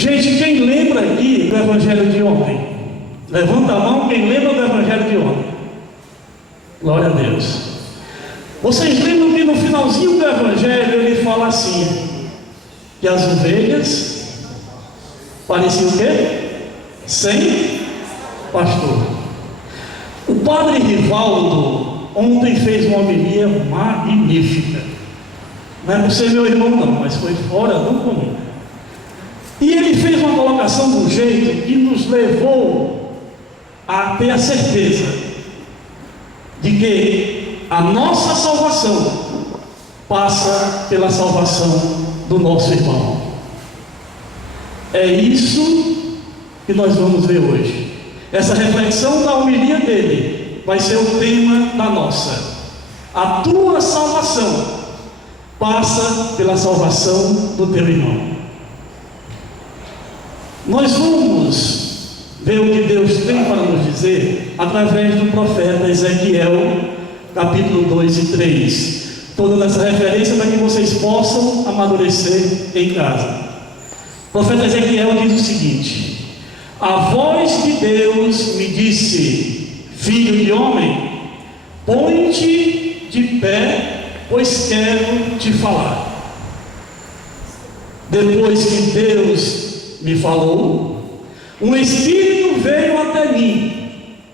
Gente, quem lembra aqui do Evangelho de ontem? Levanta a mão quem lembra do Evangelho de ontem. Glória a Deus. Vocês lembram que no finalzinho do Evangelho ele fala assim, que as ovelhas pareciam o quê? Sem pastor. O padre Rivaldo ontem fez uma homilia magnífica. Não é por ser meu irmão não, mas foi fora do comum. E ele fez uma colocação de um jeito que nos levou a ter a certeza de que a nossa salvação passa pela salvação do nosso irmão. É isso que nós vamos ver hoje. Essa reflexão da homilia dele vai ser o tema da nossa. A tua salvação passa pela salvação do teu irmão. Nós vamos ver o que Deus tem para nos dizer através do profeta Ezequiel, capítulo 2 e 3. Toda essa referência para que vocês possam amadurecer em casa. O profeta Ezequiel diz o seguinte: a voz de Deus me disse, filho de homem, põe-te de pé, pois quero te falar. Depois que Deus me falou, um espírito veio até mim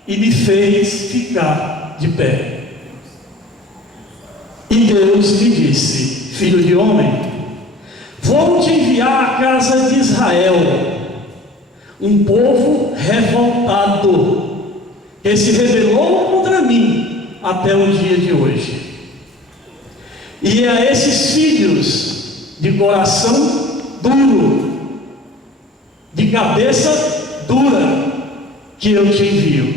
e me fez ficar de pé. E Deus me disse, filho de homem, vou te enviar à casa de Israel, um povo revoltado, que se rebelou contra mim até o dia de hoje. E é a esses filhos de coração duro, de cabeça dura, que eu te envio.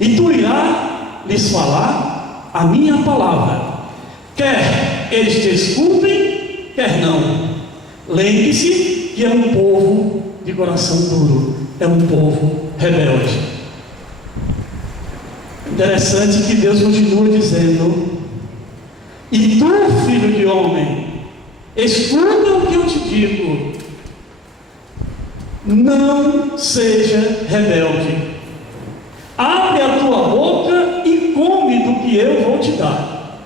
E tu irás lhes falar a minha palavra, quer eles te escutem, quer não. Lembre-se que é um povo de coração duro, é um povo rebelde. Interessante que Deus continua dizendo: e tu, filho de homem, escuta o que eu te digo, não seja rebelde, abre a tua boca e come do que eu vou te dar.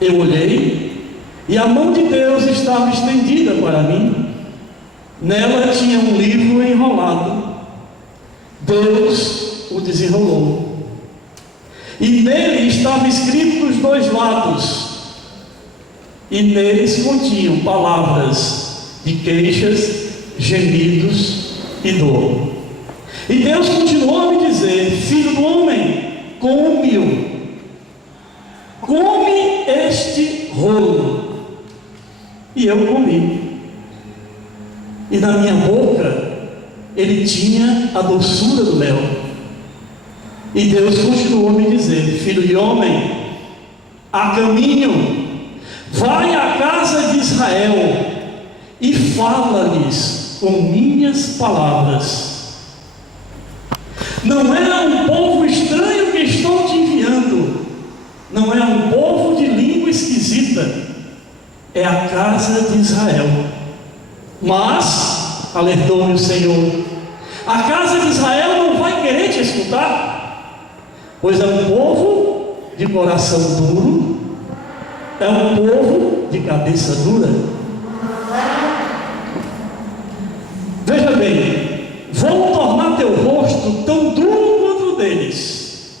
Eu olhei, e a mão de Deus estava estendida para mim, nela tinha um livro enrolado. Deus o desenrolou, e nele estava escrito dos dois lados, e neles continham palavras de queixas, gemidos e dor. E Deus continuou a me dizer: filho do homem, come-o, come este rolo. E eu comi, e na minha boca ele tinha a doçura do mel. E Deus continuou a me dizer: filho de homem, a caminho, vai à casa de Israel e fala-lhes com minhas palavras. Não é um povo estranho que estou te enviando, não é um povo de língua esquisita, é a casa de Israel. Mas, alertou-me o Senhor, a casa de Israel não vai querer te escutar, pois é um povo de coração duro, é um povo de cabeça dura. Veja bem, vou tornar teu rosto tão duro quanto o deles,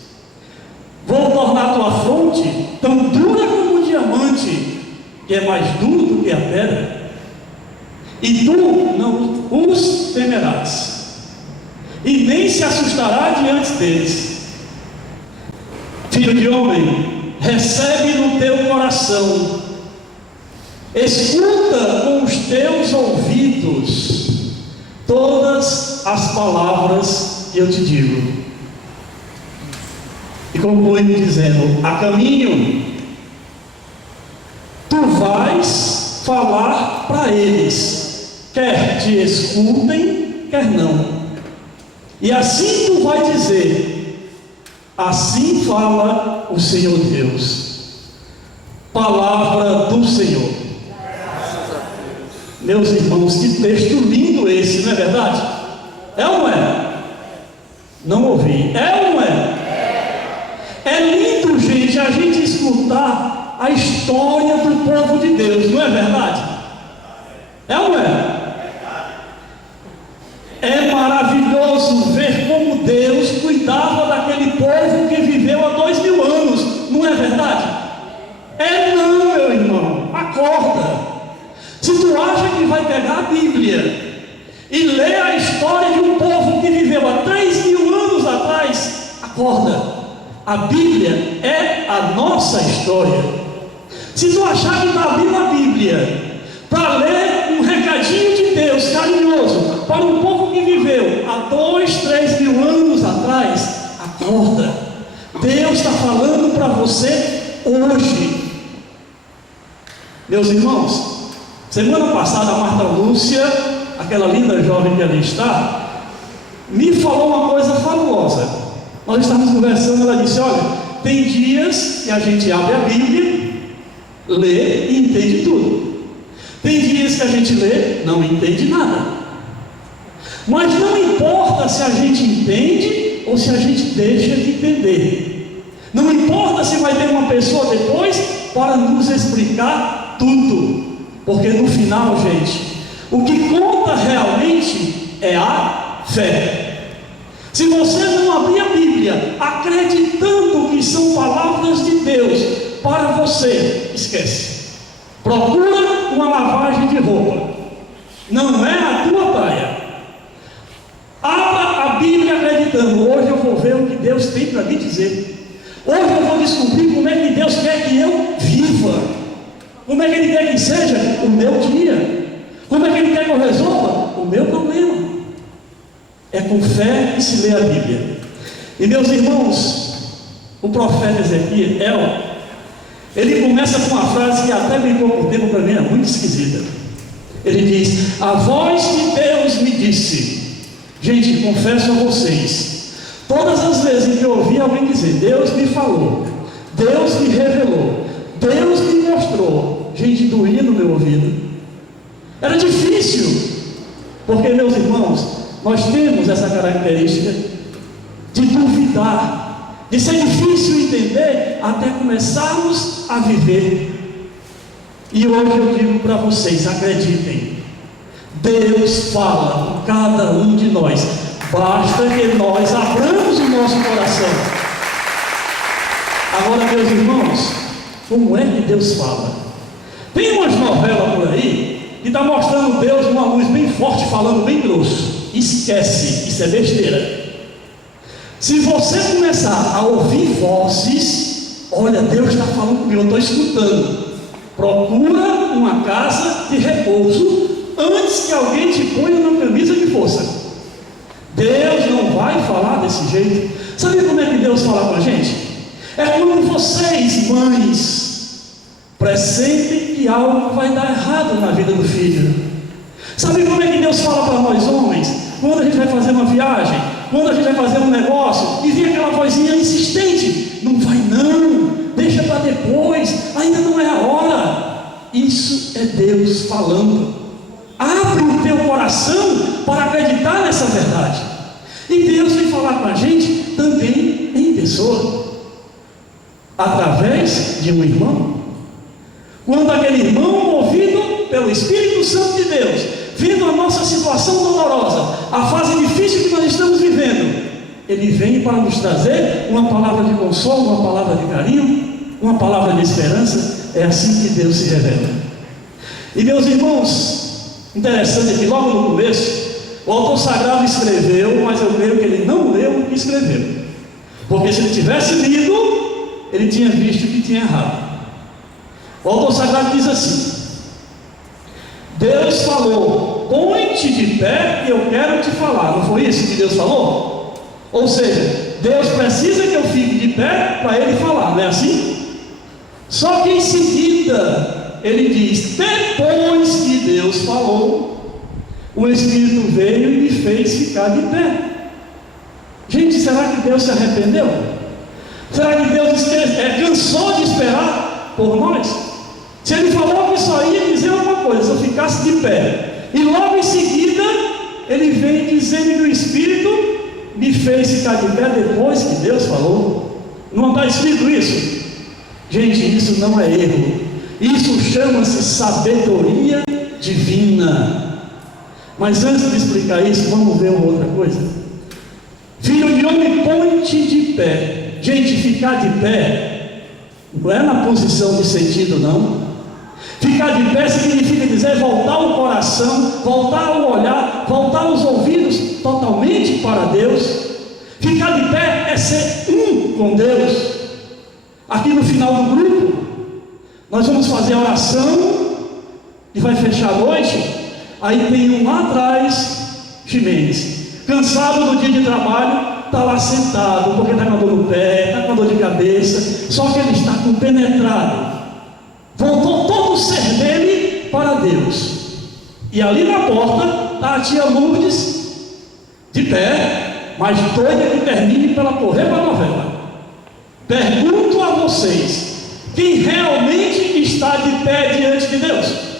vou tornar tua fronte tão dura como um diamante, que é mais duro do que a pedra, e tu não os temerás, e nem se assustará diante deles. Filho de homem, recebe no teu coração, escuta com os teus ouvidos todas as palavras que eu te digo. E conclui dizendo: a caminho, tu vais falar para eles, quer te escutem, quer não. E assim tu vai dizer: assim fala o Senhor Deus. Palavra do Senhor. Meus irmãos, que texto lindo esse, não é verdade? É ou não é? Não ouvi. É ou não é? É lindo, gente, a gente escutar a história do povo de Deus, não é verdade? É ou não é? É maravilhoso ver como Deus cuidava daquele povo que viveu há 2000 anos, não é verdade? É não, meu irmão, acorda. Se tu acha que vai pegar a Bíblia e ler a história de um povo que viveu há 3000 anos atrás, acorda. A Bíblia é a nossa história. Se tu achar que está abrindo a Bíblia para ler um recadinho de Deus carinhoso para um povo que viveu há 2, 3 mil anos atrás, acorda. Deus está falando para você hoje. Meus irmãos, semana passada a Marta Lúcia, aquela linda jovem que ali está, me falou uma coisa fabulosa. Nós estávamos conversando, ela disse: olha, tem dias que a gente abre a Bíblia, lê e entende tudo. Tem dias que a gente lê, não entende nada. Mas não importa se a gente entende ou se a gente deixa de entender. Não importa se vai ter uma pessoa depois para nos explicar tudo. Porque no final, gente, o que conta realmente é a fé. Se você não abrir a Bíblia acreditando que são palavras de Deus para você, esquece. Procura uma lavagem de roupa. Não é a tua praia. Abra a Bíblia acreditando. Hoje eu vou ver o que Deus tem para me dizer. Hoje eu vou descobrir como é que Deus quer que eu viva. Como é que Ele quer que seja o meu dia. Como é que Ele quer que eu resolva o meu problema. É com fé que se lê a Bíblia. E meus irmãos, o profeta Ezequiel, ele começa com uma frase que até bem pouco tempo para mim é muito esquisita. Ele diz: a voz de Deus me disse. Gente, confesso a vocês, todas as vezes que eu ouvi alguém dizer Deus me falou, Deus me revelou, Deus me mostrou, gente, doía no meu ouvido. Era difícil, porque, meus irmãos, nós temos essa característica de duvidar, de ser difícil entender até começarmos a viver. E hoje eu digo para vocês, acreditem, Deus fala com cada um de nós, basta que nós abramos o nosso coração. Agora, meus irmãos, como é que Deus fala? Tem umas novelas por aí que está mostrando Deus com uma luz bem forte, falando bem grosso. Esquece, isso é besteira. Se você começar a ouvir vozes, olha, Deus está falando comigo, eu estou escutando. Procura uma casa de repouso antes que alguém te ponha na camisa de força. Deus não vai falar desse jeito. Sabe como é que Deus fala com a gente? É quando vocês, mães, pressentem que algo vai dar errado na vida do filho. Sabe como é que Deus fala para nós homens? Quando a gente vai fazer uma viagem, quando a gente vai fazer um negócio, e vem aquela vozinha insistente: não vai não, deixa para depois, ainda não é a hora. Isso é Deus falando. Abre o teu coração para acreditar nessa verdade. E Deus vem falar com a gente também em pessoa, através de um irmão. Quando aquele irmão, movido pelo Espírito Santo de Deus, vendo a nossa situação dolorosa, a fase difícil que nós estamos vivendo, ele vem para nos trazer uma palavra de consolo, uma palavra de carinho, uma palavra de esperança. É assim que Deus se revela. E, meus irmãos, interessante é que logo no começo, o autor sagrado escreveu, mas eu creio que ele não leu o que escreveu, porque se ele tivesse lido, ele tinha visto que tinha errado. O autor sagrado diz assim: Deus falou, põe-te de pé e eu quero te falar. Não foi isso que Deus falou? Ou seja, Deus precisa que eu fique de pé para Ele falar, não é assim? Só que em seguida ele diz: depois que Deus falou, o Espírito veio e me fez ficar de pé. Gente, será que Deus se arrependeu? Será que Deus cansou de esperar por nós? Se ele falou que só ia dizer uma coisa, se eu ficasse de pé, e logo em seguida ele vem dizendo que o Espírito me fez ficar de pé depois que Deus falou. Não está escrito isso? Gente, isso não é erro, isso chama-se sabedoria divina. Mas antes de explicar isso, vamos ver uma outra coisa. Filho de homem, põe-te de pé. Gente, ficar de pé não é na posição de sentido, não. Ficar de pé significa dizer voltar o coração, voltar o olhar, voltar os ouvidos totalmente para Deus. Ficar de pé é ser um com Deus. Aqui no final do grupo, nós vamos fazer a oração e vai fechar a noite. Aí tem um lá atrás, Ximenes, cansado do dia de trabalho, está lá sentado, porque está com dor no pé, está com dor de cabeça, só que ele está compenetrado. Voltou todo o ser dele para Deus. E ali na porta está a tia Lourdes, de pé, mas doida que termine para ela correr para a novela. Pergunto a vocês: quem realmente está de pé diante de Deus?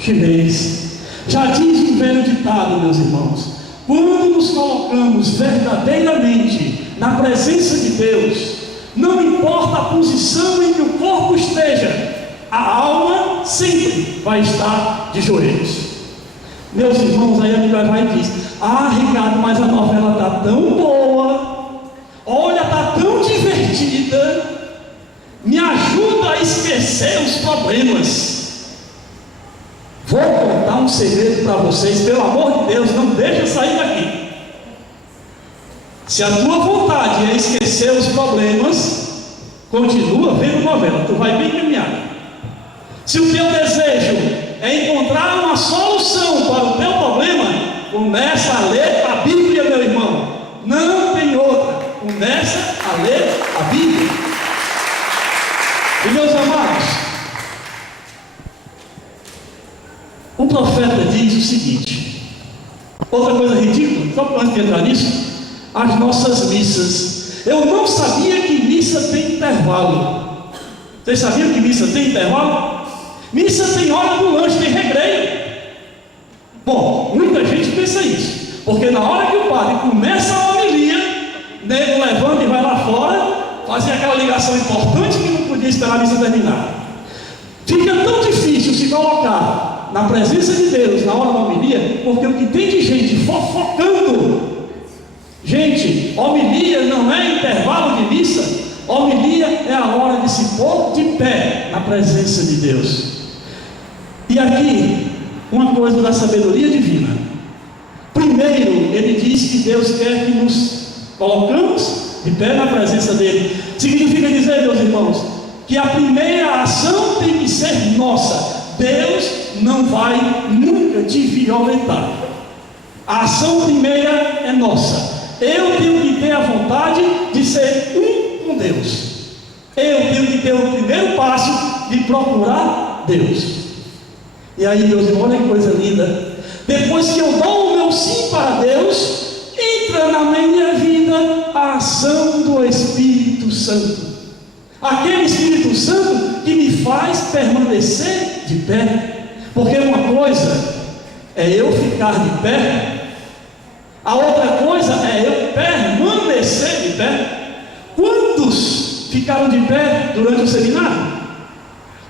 Chinês. Já diz um velho ditado, meus irmãos: quando nos colocamos verdadeiramente na presença de Deus, não importa a posição em que o corpo esteja, a alma sempre vai estar de joelhos. Meus irmãos, aí a Bíblia vai e diz: ah, Ricardo, mas a novela está tão boa, olha, está tão divertida, me ajuda a esquecer os problemas. Vou contar um segredo para vocês, pelo amor de Deus, não deixa sair daqui. Se a tua vontade é esquecer os problemas, continua vendo novela, tu vai bem caminhado. Se o teu desejo é encontrar uma solução para o teu problema, começa a ler a Bíblia, meu irmão. Não tem outra. Começa a ler a Bíblia. E meus amados, o profeta diz o seguinte, outra coisa ridícula, só para antes de entrar nisso, as nossas missas. Eu não sabia que missa tem intervalo. Vocês sabiam que missa tem intervalo? Missa tem hora do lanche, tem recreio. Bom, muita gente pensa isso, porque na hora que o padre começa a homilia, o nego levanta e vai lá fora, fazer aquela ligação importante que não podia esperar a missa terminar. Fica tão difícil se colocar na presença de Deus na hora da homilia, porque o que tem de gente fofocando. Gente, homilia não é intervalo de missa. Homilia é a hora de se pôr de pé na presença de Deus. E aqui, uma coisa da sabedoria divina. Primeiro, ele diz que Deus quer que nos colocamos de pé na presença dele. Significa dizer, meus irmãos, que a primeira ação tem que ser nossa. Deus não vai nunca te violentar. A ação primeira é nossa. Eu tenho que ter a vontade de ser um com Deus. Eu tenho que ter o primeiro passo de procurar Deus. E aí, meus irmãos, olha que coisa linda. Depois que eu dou o meu sim para Deus, entra na minha vida a ação do Espírito Santo. Aquele Espírito Santo que me faz permanecer de pé. Porque uma coisa é eu ficar de pé, a outra coisa é eu permanecer de pé. Quantos ficaram de pé durante o seminário?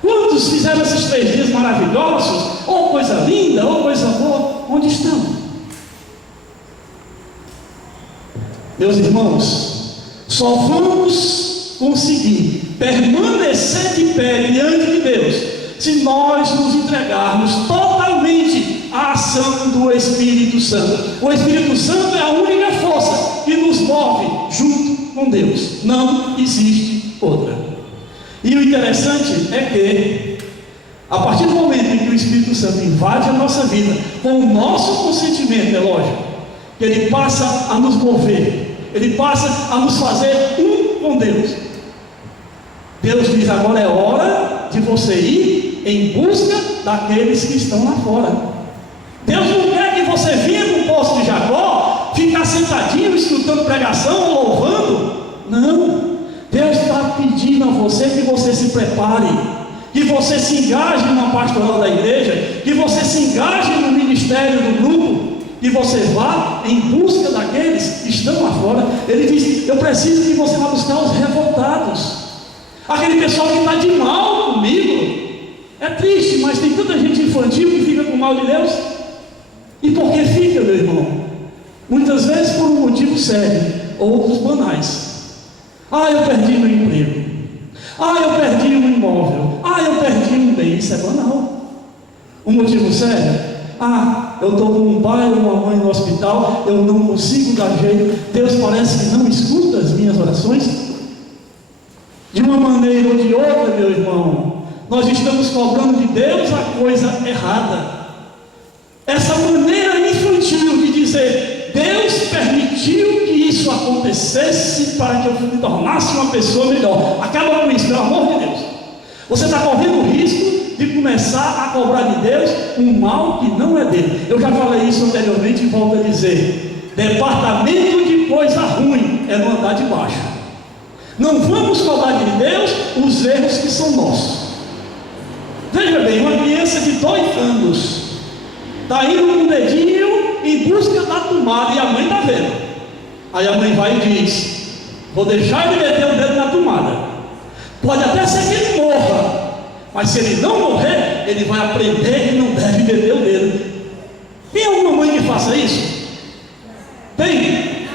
Quantos fizeram esses 3 dias maravilhosos? Ou coisa linda, ou coisa boa? Onde estão? Meus irmãos, só vamos conseguir permanecer de pé diante de Deus se nós nos entregarmos totalmente à ação do Espírito Santo. O Espírito Santo é a única força que nos move junto com Deus. Não existe outra. E o interessante é que, a partir do momento em que o Espírito Santo invade a nossa vida, com o nosso consentimento, é lógico, que ele passa a nos mover, ele passa a nos fazer um com Deus. Deus diz: agora é hora de você ir em busca daqueles que estão lá fora. Deus não quer que você venha no poço de Jacó, ficar sentadinho, escutando pregação, louvando. Não. Deus está pedindo a você que você se prepare, que você se engaje numa pastoral da igreja, que você se engaje no ministério do grupo, que você vá em busca daqueles que estão lá fora. Ele diz: eu preciso que você vá buscar os revoltados, aquele pessoal que está de mal comigo. É triste, mas tem tanta gente infantil que fica com o mal de Deus. E por que fica, meu irmão? Muitas vezes por um motivo sério, outros banais. Eu perdi meu emprego. Eu perdi um imóvel. Eu perdi um bem. Isso é banal. Um motivo sério: eu estou com um pai ou uma mãe no hospital, eu não consigo dar jeito. Deus parece que não escuta as minhas orações. De uma maneira ou de outra, meu irmão, nós estamos cobrando de Deus a coisa errada. Essa maneira infantil de dizer: Deus permitiu que isso acontecesse para que eu me tornasse uma pessoa melhor. Acaba com isso, pelo amor de Deus. Você está correndo o risco de começar a cobrar de Deus um mal que não é dele. Eu já falei isso anteriormente e volto a dizer: departamento de coisa ruim é no andar de baixo. Não vamos cobrar de Deus os erros que são nossos. Veja bem, uma criança de 2 anos está indo com o dedinho em busca da tomada e a mãe está vendo. Aí a mãe vai e diz: vou deixar ele meter o dedo na tomada. Pode até ser que ele morra, mas se ele não morrer, ele vai aprender que não deve meter o dedo. Tem alguma mãe que faça isso? Tem?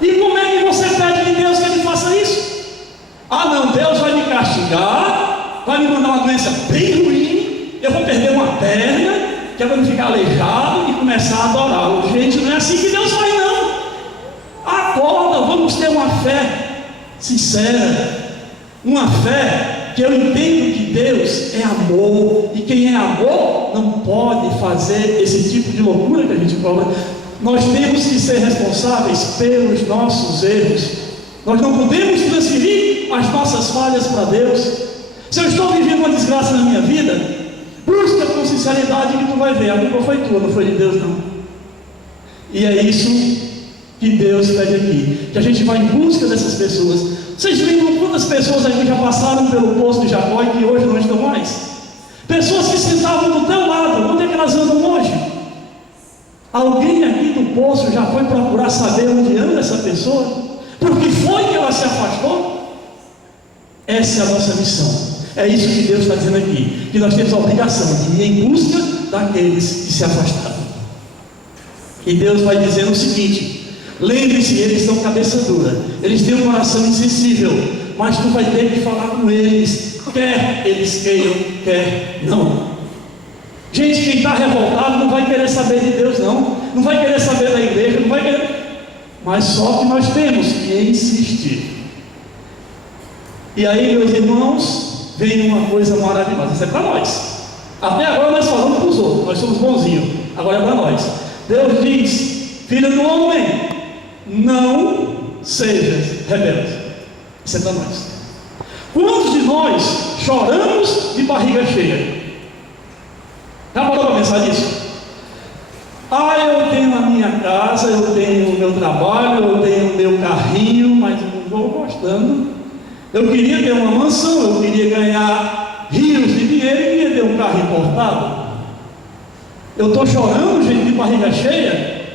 E como é que você pede de Deus que ele faça isso? Não, Deus vai me castigar, vai me mandar uma doença bem ruim, eu vou perder uma perna, que é para não ficar aleijado e começar a adorar. Gente, não é assim que Deus faz, não. Acorda, vamos ter uma fé sincera, uma fé que eu entendo que Deus é amor, e quem é amor não pode fazer esse tipo de loucura que a gente cobra. Nós temos que ser responsáveis pelos nossos erros. Nós não podemos transferir as nossas falhas para Deus. Se eu estou vivendo uma desgraça na minha vida, busca com sinceridade que tu vai ver, a culpa foi tua, não foi de Deus não. E é isso que Deus pede aqui, que a gente vá em busca dessas pessoas. Vocês lembram quantas pessoas aqui já passaram pelo poço de Jacó e que hoje não estão mais? Pessoas que sentavam do teu lado, onde é que elas andam hoje? Alguém aqui do poço já foi procurar saber onde anda essa pessoa? Por que foi que ela se afastou? Essa é a nossa missão. É isso que Deus está dizendo aqui, que nós temos a obrigação de ir em busca daqueles que se afastaram. E Deus vai dizendo o seguinte: lembre-se, eles são cabeça dura, eles têm um coração insensível, mas tu vai ter que falar com eles, quer eles queiram, quer não. Gente, quem está revoltado não vai querer saber de Deus não vai querer saber da igreja, não vai querer. Mas só que nós temos que insistir. E aí, meus irmãos, vem uma coisa maravilhosa. Isso é para nós. Até agora nós falamos para os outros, nós somos bonzinhos. Agora é para nós. Deus diz: filho do homem, não sejas rebelde. Isso é para nós. Quantos de nós choramos de barriga cheia? Já parou para pensar nisso? Eu tenho a minha casa, eu tenho o meu trabalho, eu tenho o meu carrinho, mas eu não estou gostando. Eu queria ter uma mansão, eu queria ganhar rios de dinheiro e queria ter um carro importado. Eu estou chorando, gente, de barriga cheia.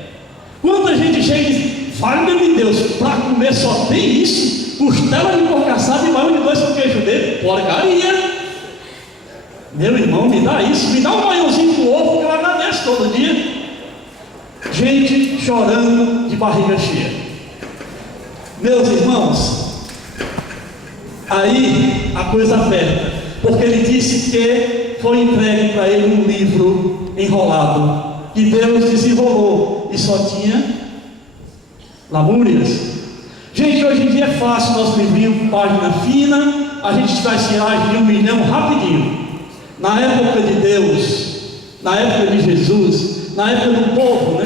Quanta gente chega e diz: fale-me de Deus, para comer só tem isso? Costela de porco assado e baião de 2 com queijo dele, porcaria. Meu irmão, me dá isso, me dá um baiãozinho com ovo que eu agradeço todo dia. Gente chorando de barriga cheia. Meus irmãos, aí a coisa aperta, porque ele disse que foi entregue para ele um livro enrolado, que Deus desenrolou e só tinha lamúrias. Gente, hoje em dia é fácil, nosso livrinho com página fina, a gente faz tiragem de 1 milhão rapidinho. Na época de Deus, na época de Jesus, na época do povo,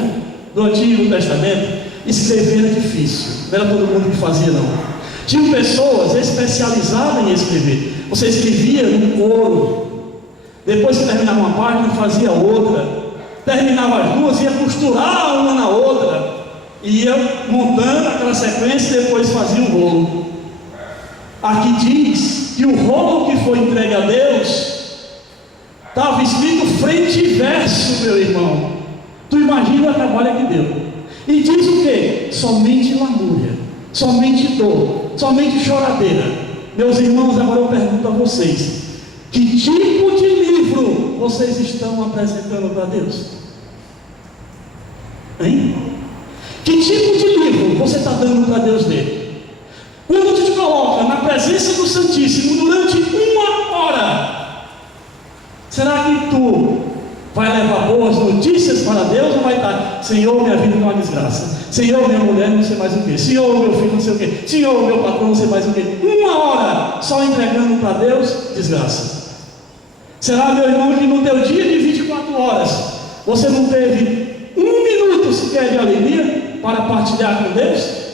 do Antigo Testamento, escrever era difícil, não era todo mundo que fazia não. Tinham pessoas especializadas em escrever. Você escrevia no coro, depois que terminava uma página fazia outra, terminava as duas, ia costurar uma na outra, ia montando aquela sequência e depois fazia um rolo. Aqui diz que o rolo que foi entregue a Deus Estava escrito frente e verso, meu irmão. Tu imagina o trabalho que deu. E diz o quê? Somente lamúria, somente dor, somente choradeira. Meus irmãos, agora eu pergunto a vocês: que tipo de livro vocês estão apresentando para Deus? Hein? Que tipo de livro você está dando para Deus ler? Quando tu te coloca na presença do Santíssimo durante 1 hora, será que tu vai levar boas notícias para Deus ou vai estar: Senhor, minha vida é uma desgraça, Senhor, minha mulher não sei mais o que, Senhor, meu filho não sei o que, Senhor, meu patrão não sei mais o que? 1 hora só entregando para Deus desgraça. Será, meu irmão, que no teu dia de 24 horas você não teve 1 minuto sequer de alegria para partilhar com Deus?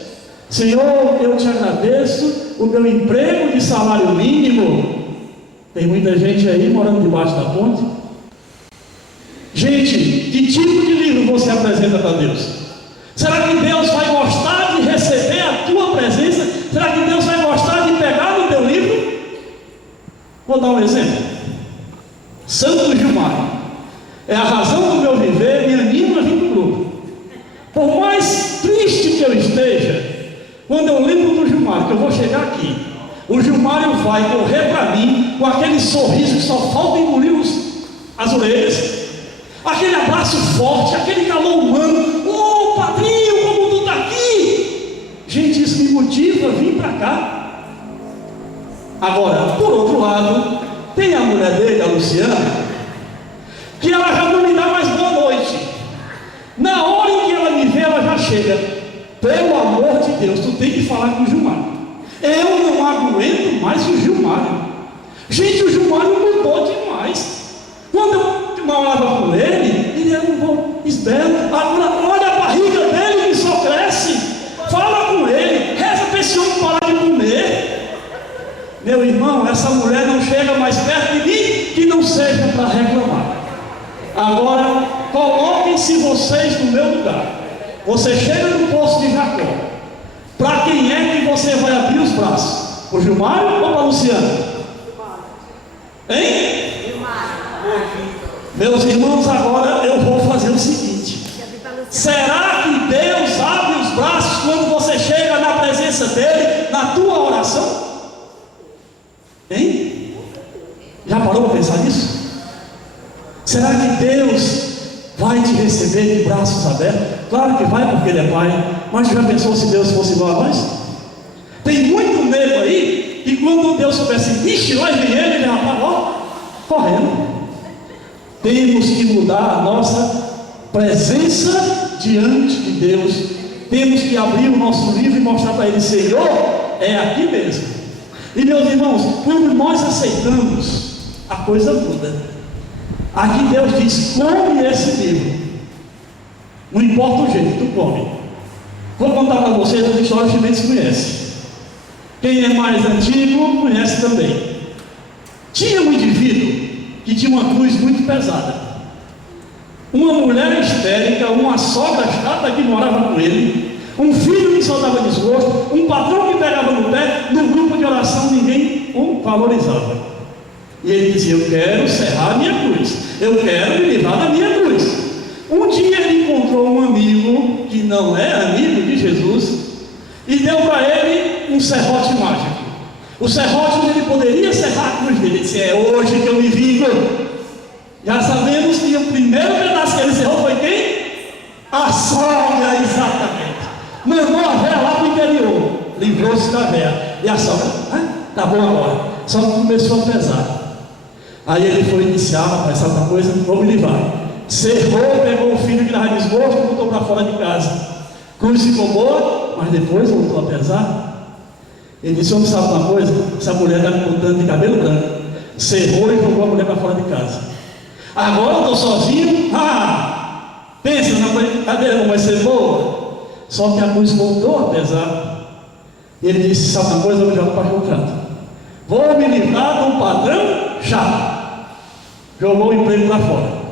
Senhor, eu te agradeço o meu emprego de salário mínimo. Tem muita gente aí morando debaixo da ponte. Gente, que tipo de livro você apresenta para Deus? Será que Deus vai gostar de receber a tua presença? Será que Deus vai gostar de pegar no teu livro? Vou dar um exemplo. Santo Gilmar é a razão do meu viver, me anima a vir para o grupo. Por mais triste que eu esteja, quando eu lembro do Gilmar, que eu vou chegar aqui, o Gilmário vai correr para mim com aquele sorriso que só falta engolir as orelhas, aquele abraço forte, aquele calor humano. Ô padrinho, como tu está aqui? Gente, isso me motiva a vir para cá. Agora, por outro lado, tem a mulher dele, a Luciana, que ela já não me dá mais boa noite. Na hora em que ela me vê, ela já chega: pelo amor de Deus, tu tem que falar com o Gilmar. Eu não aguento mais o Gilmar. Gente, o Gilmar mudou demais. Quando eu morava com ele era um bom esbelo. Agora, olha a barriga dele que só cresce. Fala com ele, reza para esse homem parar de comer. Meu irmão, essa mulher não chega mais perto de mim que não seja para reclamar. Agora, coloquem-se vocês no meu lugar. Você chega no poço de Jacó. Para quem é que você vai abrir os braços? Para o Gilmário ou para a Luciana? Hein? Meus irmãos, agora eu vou fazer o seguinte: será que Deus abre os braços quando você chega na presença dele, na tua oração? Hein? Já parou para pensar nisso? Será que Deus vai te receber de braços abertos? Claro que vai, porque Ele é Pai. Mas já pensou se Deus fosse igual a nós? Tem muito nego aí que quando Deus soubesse, vixe, lá vem ele já está correndo. Temos que mudar a nossa presença diante de Deus. Temos que abrir o nosso livro e mostrar para Ele: Senhor, é aqui mesmo. E meus irmãos, quando nós aceitamos, a coisa muda. Aqui Deus diz: come esse livro. Não importa o jeito, tu come. Vou contar para vocês as histórias que vocês conhecem. Quem é mais antigo conhece também. Tinha um indivíduo que tinha uma cruz muito pesada. Uma mulher histérica, uma sogra chata que morava com ele, um filho que só dava desgosto, um patrão que pegava no pé. Num grupo de oração ninguém o valorizava. E ele dizia: eu quero serrar a minha cruz, eu quero me livrar da minha cruz. Um dia ele encontrou um amigo que não é amigo de Jesus e deu para ele um serrote mágico. O serrote onde ele poderia serrar a cruz dele. Ele disse: é hoje que eu me vingo. Já sabemos que o primeiro pedaço que ele serrou foi quem? A sogra, exatamente. Mandou a véia lá para o interior, livrou-se da véia. E a sogra: tá bom agora. Só que começou a pesar. Aí ele foi iniciar: rapaz, sabe uma coisa? Vou me livrar. Cerrou, pegou o filho que estava desgosto e botou para fora de casa. Cruz ficou boa, mas depois voltou a pesar. Ele disse: homem, sabe uma coisa? Essa mulher está me contando de cabelo branco. Cerrou e jogou a mulher para fora de casa. Agora eu estou sozinho. Pensa na brincadeira, não vai ser boa. Só que a cruz voltou a pesar. E ele disse: sabe uma coisa? Eu jogo para o canto. Vou me livrar de um padrão chato. Jogou o emprego para fora.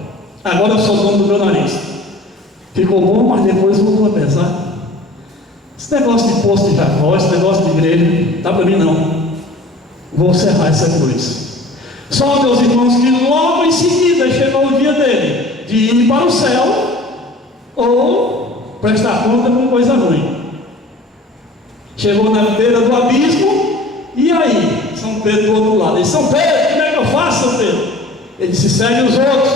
Agora eu sou dono do meu nariz. Ficou bom, mas depois voltou a pesar. Esse negócio de posto de Jacó, esse negócio de igreja, tá para mim não. Vou cerrar essa cruz. Só, meus irmãos, que logo em seguida chegou o dia dele de ir para o céu ou prestar conta com coisa ruim. Chegou na beira do abismo, e aí? São Pedro do outro lado. Ele disse: São Pedro, como é que eu faço, São Pedro? Ele disse: segue os outros.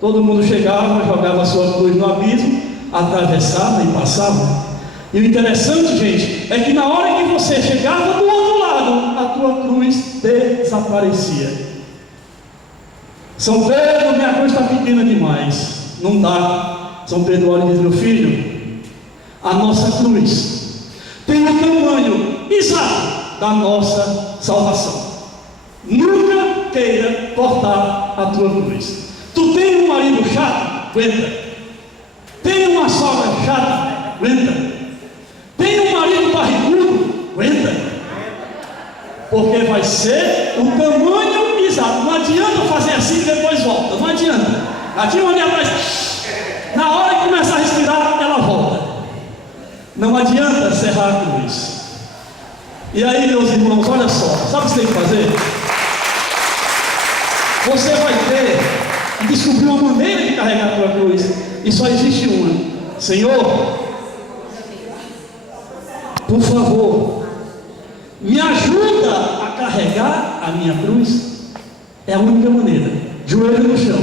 Todo mundo chegava, jogava a sua cruz no abismo, atravessava e passava. E o interessante, gente, é que na hora que você chegava do outro lado, a tua cruz desaparecia. São Pedro, minha cruz está pequena demais, não dá. São Pedro olha e diz: meu filho, a nossa cruz tem o tamanho exato da nossa salvação. Nunca queira cortar a tua cruz. Tu tem um marido chato? Aguenta. Tem uma sogra chata? Aguenta. Tem um marido barrigudo? Aguenta. Porque vai ser o tamanho exato. Não adianta fazer assim e depois volta. Não adianta. Aqui onde atrás, na hora que começar a respirar, ela volta. Não adianta cerrar a cruz. E aí, meus irmãos, olha só, sabe o que você tem que fazer? Você vai ter que descobrir uma maneira de carregar a tua cruz, e só existe uma. Senhor, por favor, me ajuda a carregar a minha cruz. É a única maneira. Joelho no chão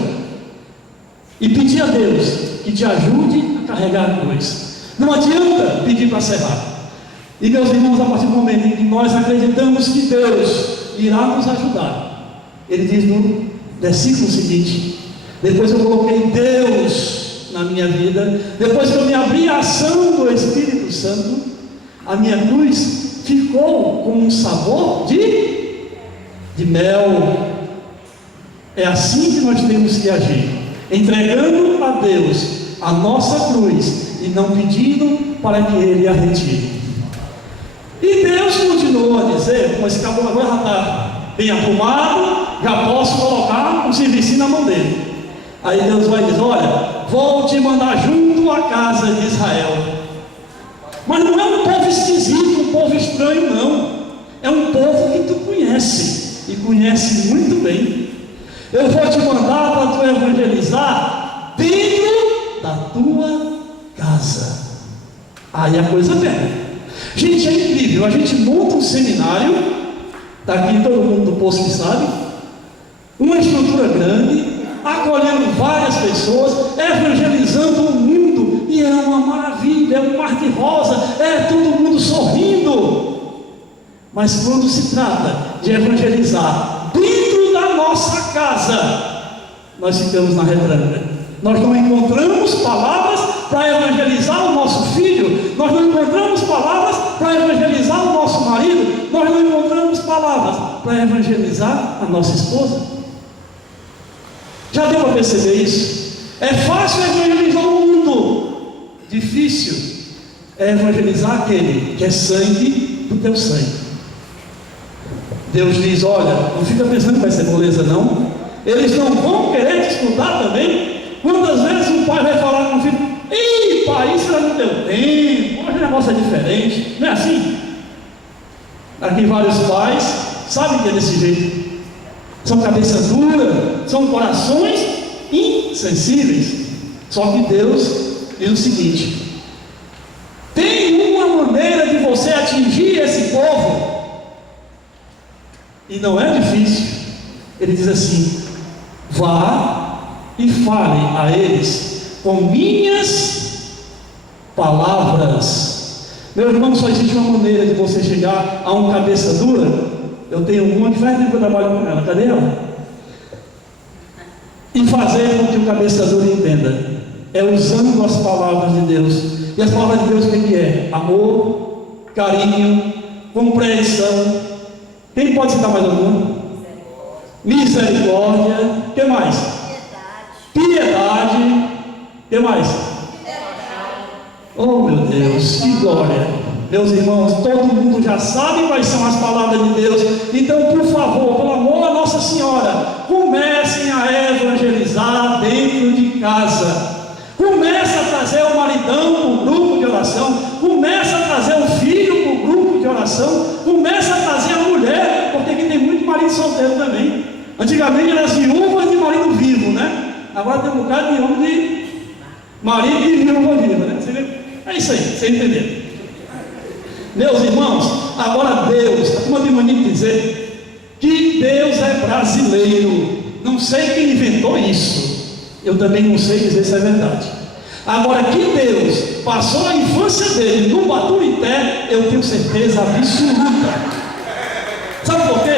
e pedir a Deus que te ajude a carregar a cruz. Não adianta pedir para serrar. E meus irmãos, a partir do momento em que nós acreditamos que Deus irá nos ajudar, ele diz no versículo seguinte: depois eu coloquei Deus na minha vida, depois que eu me abri à ação do Espírito Santo, a minha cruz ficou com um sabor de mel. É assim que nós temos que agir, entregando a Deus a nossa cruz e não pedindo para que Ele a retire. E Deus continuou a dizer: como esse caboclo agora já está bem arrumado, já posso colocar um serviço na mão dele. Aí Deus vai dizer: olha, vou te mandar junto à casa de Israel. Mas não é um povo esquisito, um povo estranho, não. É um povo que tu conhece, e conhece muito bem. Eu vou te mandar para tu evangelizar dentro da tua casa. Aí a coisa pega. Gente, é incrível. A gente monta um seminário, está aqui todo mundo do Poço que sabe, uma estrutura grande, acolhendo várias pessoas, evangelizando o mundo, e é uma maravilha, é um mar de rosa, é todo mundo sorrindo. Mas quando se trata de evangelizar dentro da nossa casa, nós ficamos na retranca. Nós não encontramos palavras para evangelizar o nosso filho, nós não encontramos palavras para evangelizar o nosso marido, nós não encontramos palavras para evangelizar a nossa esposa. Já deu para perceber isso? É fácil evangelizar o mundo, difícil é evangelizar aquele que é sangue do teu sangue. Deus diz: olha, não fica pensando que vai ser moleza, não. Eles não vão querer te escutar também. Quantas vezes um pai vai falar com o filho: ih, pai, isso era no teu tempo, hoje o negócio é diferente. Não é assim? Aqui vários pais sabem que é desse jeito. São cabeça dura, são corações insensíveis. Só que Deus diz o seguinte: tem uma maneira de você atingir esse povo, e não é difícil. Ele diz assim: vá e fale a eles com minhas palavras. Meu irmão, só existe uma maneira de você chegar a um cabeça dura. Eu tenho uma que faz tempo que eu trabalho com ela. Cadê ela? E fazer com que o cabeça dura entenda. É usando as palavras de Deus. E as palavras de Deus o que é? Amor, carinho, compreensão. Quem pode citar mais alguma? Misericórdia. O que mais? Piedade. O que mais? Oh, meu Deus, que glória. Meus irmãos, todo mundo já sabe quais são as palavras de Deus. Então, por favor, pelo amor a Nossa Senhora, comecem a evangelizar dentro de casa. Comece a trazer o maridão para o grupo de oração. Comece a trazer o filho para o grupo de oração. Comece a trazer a mulher, porque aqui tem muito marido solteiro também. Antigamente eram as viúvas de marido vivo, né? Agora tem um bocado de homem de marido e viúva viva, né? Você vê? É isso aí, você entendeu? Meus irmãos, agora Deus, a turma tem mania de dizer que Deus é brasileiro. Não sei quem inventou isso. Eu também não sei dizer se é verdade. Agora, que Deus passou a infância dele no Baturité, eu tenho certeza absoluta. Sabe por quê?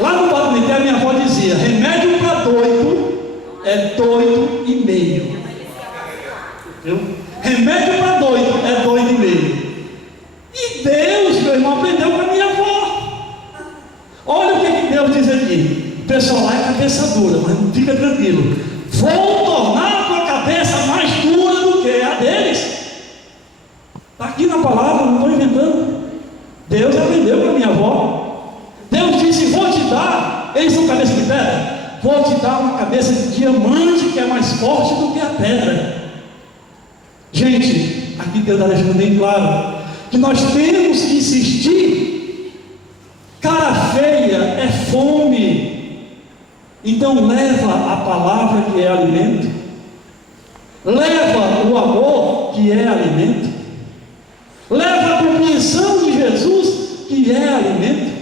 Lá no Baturité, minha avó dizia: remédio para doido é doido e meio. Viu? Remédio para doido é doido e meio. E Deus, meu irmão, aprendeu com a minha avó. Olha o que Deus diz aqui. O pessoal lá é cabeça dura, mas não fica tranquilo. Vou tornar a tua cabeça mais dura do que a deles. Está aqui na palavra, não estou inventando. Deus aprendeu com a minha avó. Deus disse: vou te dar, eles são cabeça de pedra, vou te dar uma cabeça de diamante que é mais forte do que a pedra. Gente, aqui Deus está deixando bem claro que nós temos que insistir. Cara feia é fome. Então leva a palavra, que é alimento. Leva o amor, que é alimento. Leva a compreensão de Jesus, que é alimento.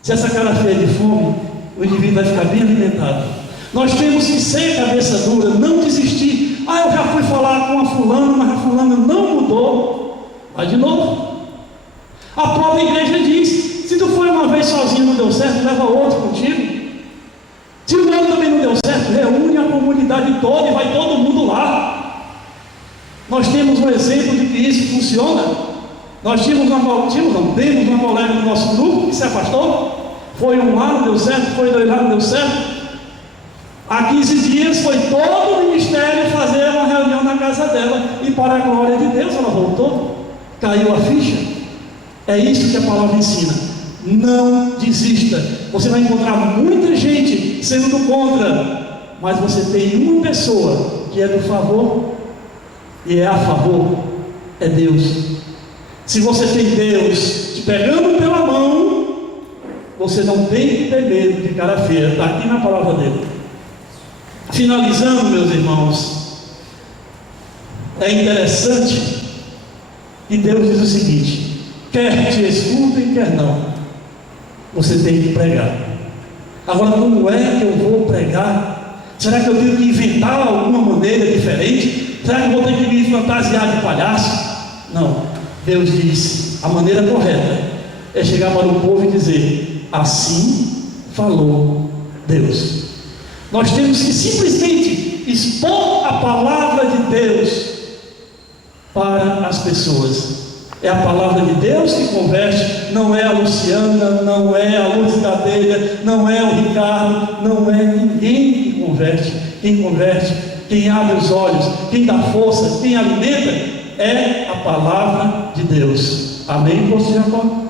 Se essa cara feia de fome, o indivíduo vai ficar bem alimentado. Nós temos que ser cabeça dura, não desistir. Eu já fui falar com a fulana, mas a fulana não mudou. Vai de novo. A própria igreja diz: se tu foi uma vez sozinho e não deu certo, leva outro contigo. Se o outro também não deu certo, reúne a comunidade toda e vai todo mundo lá. Nós temos um exemplo de que isso funciona. Nós temos uma colega do nosso grupo que se afastou. Foi um lá, não deu certo, foi dois lá, não deu certo. Há 15 dias foi todo o ministério fazer uma reunião na casa dela, e para a glória de Deus ela voltou. Caiu a ficha. É isso que a palavra ensina. Não desista. Você vai encontrar muita gente sendo do contra, mas você tem uma pessoa que é do favor e é a favor. É Deus. Se você tem Deus te pegando pela mão, você não tem que ter medo de cara feia. Está aqui na palavra dele. Finalizando, meus irmãos, é interessante que Deus diz o seguinte: quer te escutem, quer não, você tem que pregar. Agora, como é que eu vou pregar? Será que eu tenho que inventar alguma maneira diferente? Será que eu vou ter que me fantasiar de palhaço? Não. Deus diz: a maneira correta é chegar para o povo e dizer: assim falou Deus. Nós temos que simplesmente expor a palavra de Deus para as pessoas. É a palavra de Deus que converte, não é a Luciana, não é a Luz Cadeira, não é o Ricardo, não é ninguém que converte. Quem converte, quem abre os olhos, quem dá força, quem alimenta, é a palavra de Deus. Amém, pastor Jacó?